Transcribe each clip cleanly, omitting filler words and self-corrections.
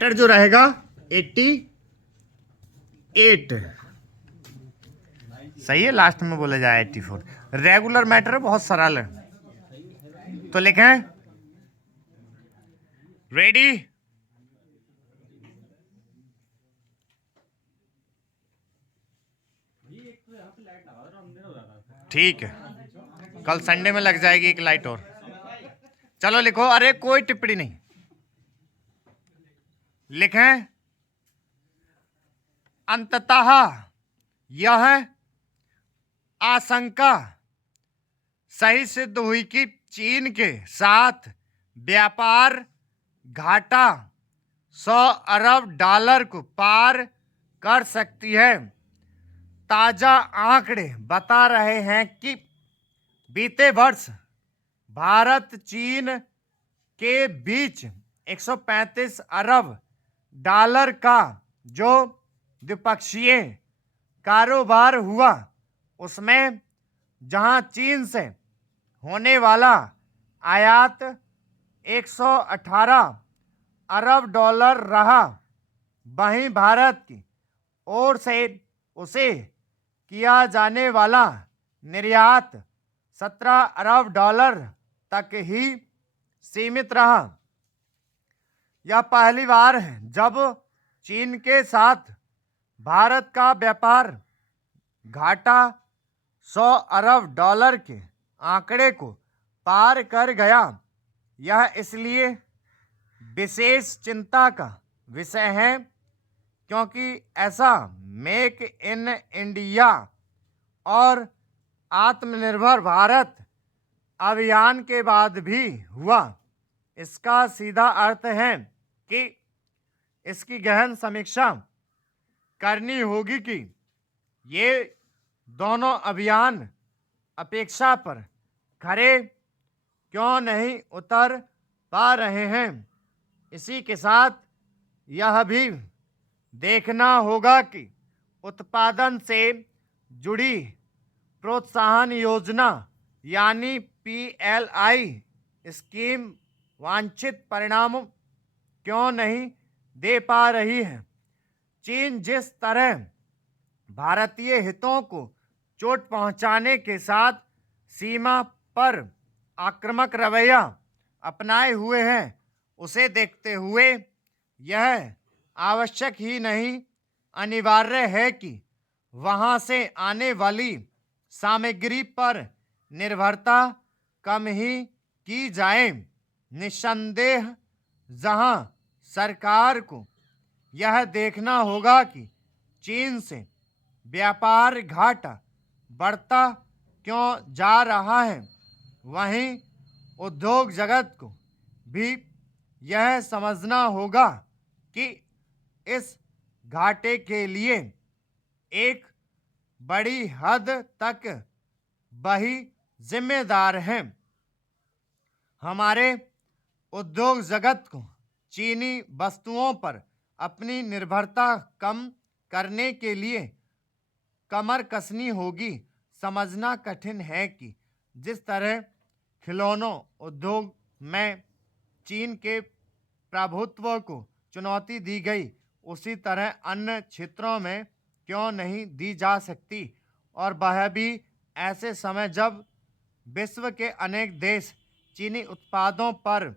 Factor जो रहेगा 88, सही है, लास्ट में बोला जाए 84। रेगुलर मैटर बहुत सरल है, तो लिखें रेडी। ठीक है, कल संडे में लग जाएगी एक लाइट और। चलो लिखो, अरे कोई टिप्पणी नहीं, लिखें अंततः यह आशंका सही सिद्ध हुई कि चीन के साथ व्यापार घाटा 100 अरब डॉलर को पार कर सकती है। ताजा आंकड़े बता रहे हैं कि बीते वर्ष भारत चीन के बीच 135 अरब डॉलर का जो द्विपक्षीय कारोबार हुआ, उसमें जहां चीन से होने वाला आयात 118 अरब डॉलर रहा, वहीं भारत की ओर से उसे किया जाने वाला निर्यात 17 अरब डॉलर तक ही सीमित रहा। यह पहली बार है जब चीन के साथ भारत का व्यापार घाटा 100 अरब डॉलर के आंकड़े को पार कर गया। यह इसलिए विशेष चिंता का विषय है क्योंकि ऐसा मेक इन इंडिया और आत्मनिर्भर भारत अभियान के बाद भी हुआ। इसका सीधा अर्थ है कि इसकी गहन समीक्षा करनी होगी कि ये दोनों अभियान अपेक्षा पर खरे क्यों नहीं उतर पा रहे हैं। इसी के साथ यह भी देखना होगा कि उत्पादन से जुड़ी प्रोत्साहन योजना यानी PLI स्कीम वांछित परिणाम क्यों नहीं दे पा रही है। चीन जिस तरह भारतीय हितों को चोट पहुंचाने के साथ सीमा पर आक्रामक रवैया अपनाए हुए हैं, उसे देखते हुए यह आवश्यक ही नहीं अनिवार्य है कि वहां से आने वाली सामग्री पर निर्भरता कम ही की जाए। निस्संदेह जहां सरकार को यह देखना होगा कि चीन से व्यापार घाटा बढ़ता क्यों जा रहा है, वहीं उद्योग जगत को भी यह समझना होगा कि इस घाटे के लिए एक बड़ी हद तक वही जिम्मेदार हैं। हमारे उद्योग जगत को चीनी वस्तुओं पर अपनी निर्भरता कम करने के लिए कमर कसनी होगी। समझना कठिन है कि जिस तरह खिलौनों उद्योग में चीन के प्रभुत्व को चुनौती दी गई, उसी तरह अन्य क्षेत्रों में क्यों नहीं दी जा सकती, और वह भी ऐसे समय जब विश्व के अनेक देश चीनी उत्पादों पर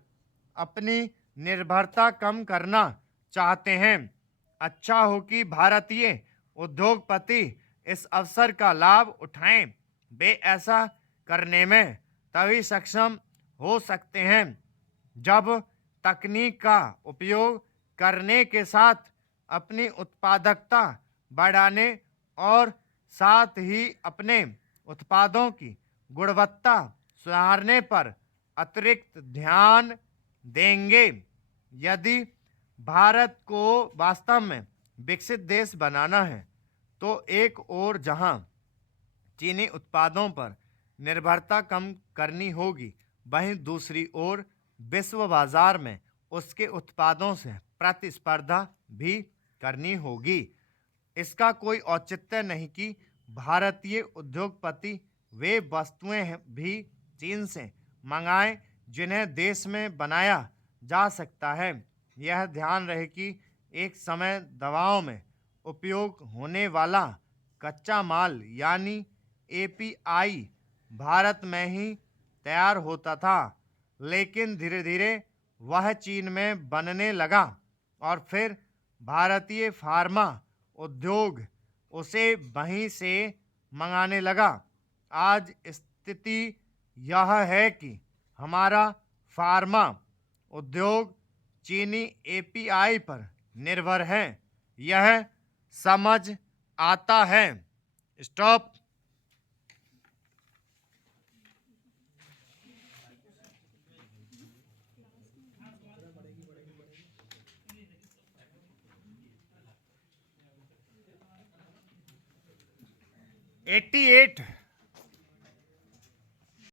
अपनी निर्भरता कम करना चाहते हैं। अच्छा हो कि भारतीय उद्योगपति इस अवसर का लाभ उठाएं। वे ऐसा करने में तभी सक्षम हो सकते हैं जब तकनीक का उपयोग करने के साथ अपनी उत्पादकता बढ़ाने और साथ ही अपने उत्पादों की गुणवत्ता सुधारने पर अतिरिक्त ध्यान देंगे। यदि भारत को वास्तव में विकसित देश बनाना है, तो एक ओर जहां चीनी उत्पादों पर निर्भरता कम करनी होगी, वहीं दूसरी ओर विश्व बाजार में उसके उत्पादों से प्रतिस्पर्धा भी करनी होगी। इसका कोई औचित्य नहीं कि भारतीय उद्योगपति वे वस्तुएं भी चीन से मंगाएं जिन्हें देश में बनाया जा सकता है। यह ध्यान रहे कि एक समय दवाओं में उपयोग होने वाला कच्चा माल यानी एपीआई भारत में ही तैयार होता था, लेकिन धीरे धीरे वह चीन में बनने लगा और फिर भारतीय फार्मा उद्योग उसे वहीं से मंगाने लगा। आज स्थिति यह है कि हमारा फार्मा उद्योग चीनी एपीआई पर निर्भर है। यह समझ आता है। स्टॉप। 88